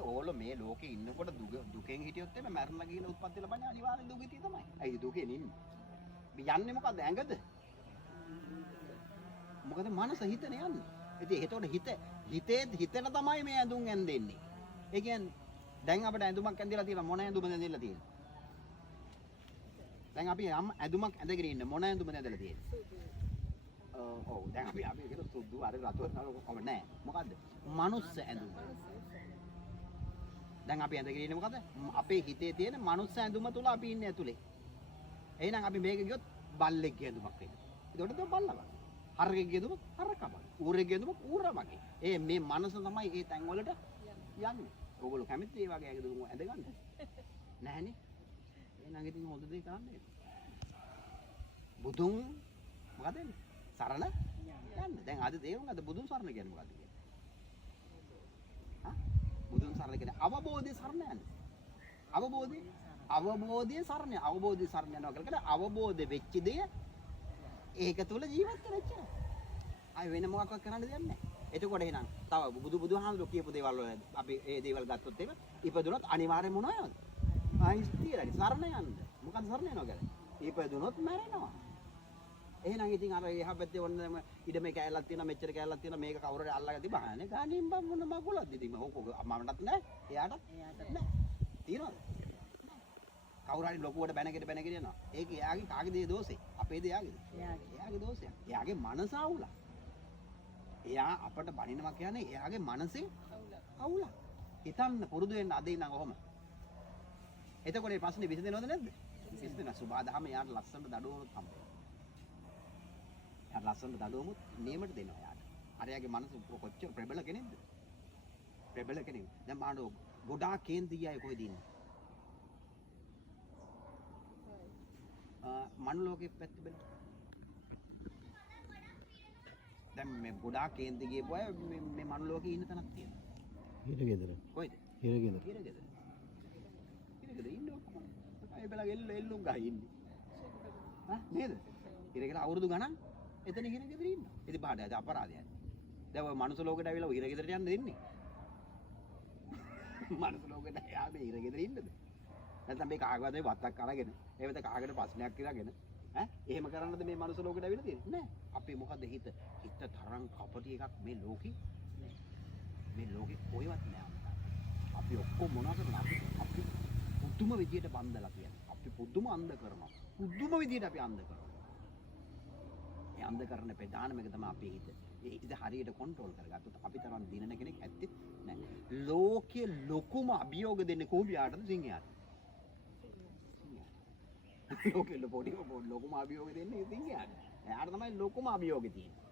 ඕගොල්ලෝ මේ ලෝකේ ඉන්නකොට දුකෙන් හිටියොත් එමේ මරණ ගිහින් උත්පත්ති ලබන්නේ අනිවාර්යෙන් දුකිතී තමයි. ඇයි දුකෙන් ඉන්නේ? යන්නේ මොකද්ද ඇඟද? මොකද මනස හිතනේ යන්නේ. ඉතින් ඒතකොට හිතට තමයි මේ ඇඳුම් ඇඳෙන්නේ. ඒ කියන්නේ දැන් අපිට ඇඳුමක් ඇඳලා තියෙනවා මොන ඇඳුමද ඇඳලා තියෙන්නේ? දැන් අපි ඇඳුමක් ඇඳගෙන ඉන්න මොන ඇඳුමද ඇඳලා තියෙන්නේ? ඔව් දැන් අපි කියන සුදු අර රතු නම නෑ. මොකද්ද? මනුස්ස ඇඳුම. දැන් අපි ඇඳගෙන ඉන්නේ මොකද්ද? අපේ හිතේ තියෙන මනුස්ස ඇඳුම තුල අපි ඉන්නේ ඇතුලේ. එහෙනම් අපි මේක ගියොත් බල්ලෙක්ගේ ඇඳුමක් වෙනවා. ඒකට තමයි බල්ලා. හරකෙක්ගේ ඇඳුම හරකමක්. ඌරෙක්ගේ ඇඳුම ඌරමගේ. මේ මනස තමයි ඒ තැන් වලට යන්නේ. ඕගොල්ලෝ කැමතිද මේ වගේ ඇඳුම් ඇඳගන්න? නැහනේ. එහෙනම් ඉතින් හොඳ දේ කරන්නේ. බුදුන් මොකද වෙන්නේ? සරණ යන්න. දැන් අද තේරුම් ගත්ත බුදුන් සරණ කියන්නේ මොකද්ද කියන්නේ? බුදුන් සරණ කියන්නේ අවබෝධය සරණ යන්නේ. අවබෝධයේ සරණ යනවා කියලා අවබෝධ වෙච්ච දේ ඒක තුල ජීවත් වෙන එච්චරයි. ආයි වෙන මොකක්වත් කරන්න දෙයක් නැහැ. එතකොට එහෙනම් තව බුදුහාමුදුරුවෝ කියපු දේවල් වල අපි ඒ දේවල් ගත්තොත් එහෙම ඉපදුනොත් අනිවාර්යෙන් මොනව යනවද? ආයි ස්ථිරයි සරණ යන්න. මොකද්ද සරණ යනවා කියන්නේ? ඉපදුනොත් මැරෙනවා. එහෙනම් ඉතින් අර එහා පැත්තේ වොන්නම ඉඩ මේ කෑල්ලක් තියෙනවා මෙච්චර කෑල්ලක් තියෙනවා මේක කවුරුරේ අල්ලගෙන තිබහනේ ගානින් බම් මොන මගුලක්ද ඉතින් ඕක මමටත් නැහැ එයාටත් නැහැ තියනවද කවුරු හරි ලොකුවට බැනගෙන යනවා ඒක එයාගේ කාගේද දෝෂේ අපේද එයාගේ දෝෂයක් එයාගේ මනස අවුලක් එයා අපට බනිනවා කියන්නේ එයාගේ මනසේ අවුලක් හිතන්න පුරුදු වෙන්න අද ඉඳන් ඔහොම එතකොට මේ ප්‍රශ්නේ විසඳෙනවද නැද්ද විසඳෙනවා සුභාදහම එයාට ලස්සනට දඩුවමක් හම්බෙනවා ලස්සනට දඩුවමුත් නියමට දෙනවා යාට. අරයාගේ මනස කොච්චර ප්‍රබල කෙනෙක්ද? ප්‍රබල කෙනෙක්. දැන් බලන්න ගොඩාක් කේන්ද්‍රීය අය කොහෙද ඉන්නේ? මනු ලෝකෙ පැත්ත බලන්න. දැන් මේ ගොඩාක් කේන්ද්‍රීය ගියපු අය මේ මනු ලෝකේ ඉන්න තැනක් තියෙනවා. හිරගෙදර. කොහෙද? හිරගෙදර. හිරගෙදර ඉන්නවා. අය බලලා එල්ලුම් ගහ ඉන්නේ. නේද? හිරගෙදර අවුරුදු ගණන් එතන හිරගෙදර ඉන්නවා. ඉතින් බාඩ අපරාධයක්. දැන් ඔය මනුස්ස ලෝකෙට ආවිලා හිරගෙදරට යන්න දෙන්නේ. මනුස්ස ලෝකෙට ආවේ හිරගෙදර ඉන්නද? නැත්නම් මේ කාගවත් මේ වත්තක් අරගෙන, එහෙමද කාගකට ප්‍රශ්නයක් කියාගෙන, එහෙම කරන්නද මේ මනුස්ස ලෝකෙට ආවිලා තියෙන්නේ? නෑ. අපි මොකද හිත තරම් කපටි එකක් මේ ලෝකෙ නෑ. මේ ලෝකෙ කොහෙවත් නෑ. අපි ඔක්කොම මොනවා කරනවද? අපි පුදුම විදියට බන්දලා තියෙනවා. අපි පුදුම අන්ධ කරනවා. පුදුම විදියට අපි අන්ධ කරනවා. ඒ අන්ධ කරන ප්‍රධානම එක තමයි අපේ හිත. ඒ හිත හරියට කන්ට්‍රෝල් කරගත්තොත් අපි තරම් දිනන කෙනෙක් ඇත්තේ නැහැ. ලෝකයේ ලොකුම අභියෝග දෙන්නේ කෝඹියාටද සිංහයාට? ලෝකෙල පොඩි ලොකුම අභියෝග දෙන්නේ සිංහයාට. එයාට තමයි ලොකුම අභියෝගෙ තියෙන්නේ.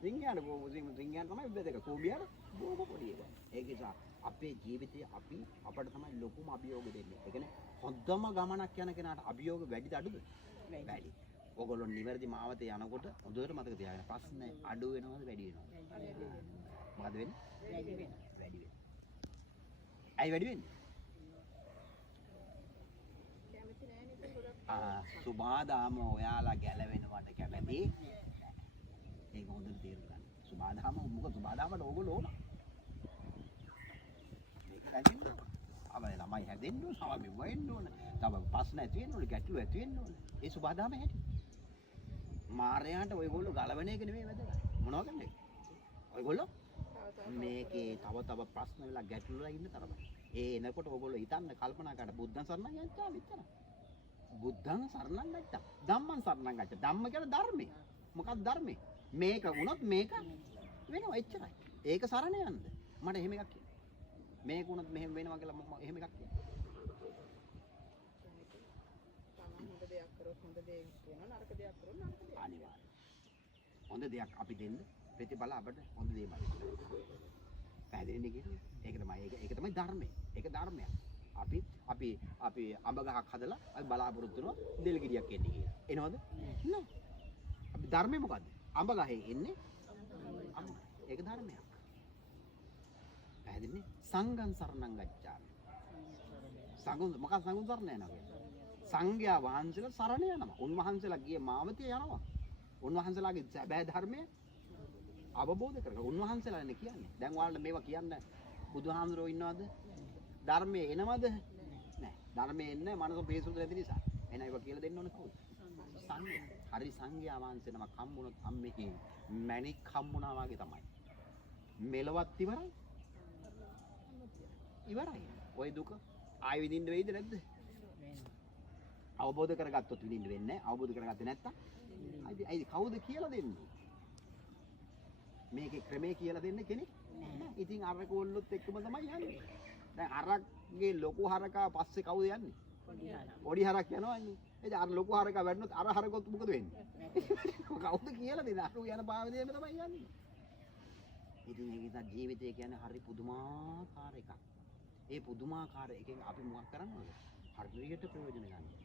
සිංහයාට තමයි දෙක කෝඹියාට බොහොම පොඩි එක. ඒක නිසා අපේ ජීවිතයේ අපට තමයි ලොකුම අභියෝග දෙන්නේ. ඒ කියන්නේ හොඳම ගමනක් යන කෙනාට අභියෝග වැඩිද අඩුද? වැඩි. ඔයගොල්ලෝ නිවැරදි මාවතේ යනකොට හොඳට මතක තියාගන්න ප්‍රශ්න අඩු වෙනවද වැඩි වෙනවද? මොකද වෙන්නේ? වැඩි වෙනවා. ඇයි වැඩි වෙන්නේ? කැමති නෑනේ සුභාදාම ඔයාලා ගැලවෙනවට කැමති. ඒක හොඳට තේරුම් ගන්න. සුභාදාම මොකද සුභාදාමට ඕගොල්ලෝ ඕන. මේක නැතිනම් අපේ ළමයි හැදෙන්න ඕන, අපි වෙන්න ඕන. තව ප්‍රශ්න ඇති වෙන්න ඕන, ගැටලු ඇති වෙන්න ඕන. ඒ සුභාදාම හැටි. මාරයාට ඔයගොල්ලෝ ගලවන එක නෙමෙයි වැදගත්. මොනවද කරන්නේ? ඔයගොල්ලෝ මේකේ තව ප්‍රශ්න වෙලා ගැටලු වෙලා ඉන්න තරම. ඒ එනකොට ඔයගොල්ලෝ හිතන්න කල්පනා කරලා බුද්ධං සරණං යච්චා විතර. බුද්ධං සරණං ගත්තා. ධම්මං සරණං ගත්තා. ධම්ම කියන්නේ ධර්මය. මොකක්ද ධර්මය? මේක වුණොත් මේක වෙනවා එච්චරයි. ඒක සරණ යන්න. මට එහෙම එකක් කියන්න. මේක වුණොත් මෙහෙම වෙනවා කියලා මම එහෙම එකක් කියන්න. හොඳ දෙයක් කරොත් හොඳ දේ වෙනවා නරක දෙයක් කරොත් නරක දෙයක්. අනිවාර්යයෙන්. හොඳ දෙයක් අපි දෙන්න ප්‍රතිඵල අපිට හොඳ දෙයක්මයි. පැහැදිලිනේ කියන්නේ. ඒක තමයි ධර්මය. ඒක ධර්මයක්. අපි අඹ ගහක් හදලා අපි බලාපොරොත්තු වෙනවා දෙල් ගෙඩියක් එන්නේ කියලා. එනවද? නෑ. අපි ධර්මය මොකද්ද? අඹ ගහේ එන්නේ අඹ. ඒක ධර්මයක්. පැහැදිලිනේ? සංඝං සරණං ගච්ඡාමි. මොකක්ද සංඝං සරණ යනවා කියන්නේ? සංඝයා වහන්සේලා සරණ යනවා. උන්වහන්සේලා ගියේ මාවතේ යනවා. උන්වහන්සේලාගේ සැබෑ ධර්මය අවබෝධ කරගන්න. උන්වහන්සේලානේ කියන්නේ. දැන් ඔයාලට මේවා කියන්න බුදුහාමුදුරුවෝ ඉන්නවද? ධර්මයේ එනවද? නෑ. ධර්මයේ එන්නේ මනස පිරිසුදු නැති නිසා. එහෙනම් ඒක කියලා දෙන්න ඕනේ කවුද? සංඝයා. හරි සංඝයා වහන්සේ නමක් හම්බුනොත් අම්මේ මැණික් හම්බුනා වගේ තමයි. මෙලවත් ඉවරයි. ඉවරයි. ওই දුක ආයෙ විඳින්න වෙයිද නැද්ද? අවබෝධ කරගත්තොත් විඳින්න වෙන්නේ නැහැ. අවබෝධ කරගත්තේ නැත්තම් අයිති කවුද කියලා දෙන්නේ? මේකේ ක්‍රමයේ කියලා දෙන්න කෙනෙක් නැහැ. ඉතින් අර කොල්ලොත් එක්කම තමයි යන්නේ. දැන් අරක්ගේ ලොකු හරකා පස්සේ කවුද යන්නේ? පොඩි හරක් යනවන්නේ. එතන අර ලොකු හරකා වැටුනොත් අර හරකොත් මොකද වෙන්නේ? කවුද කියලා දෙන්නේ? අර යන පාවෙදීම තමයි යන්නේ. ඉතින් ඒක නිසා ජීවිතය කියන්නේ හරි පුදුමාකාර එකක්. ඒ පුදුමාකාර එකෙන් අපි මොකක් කරන්නවද? හරියට ප්‍රයෝජන ගන්න.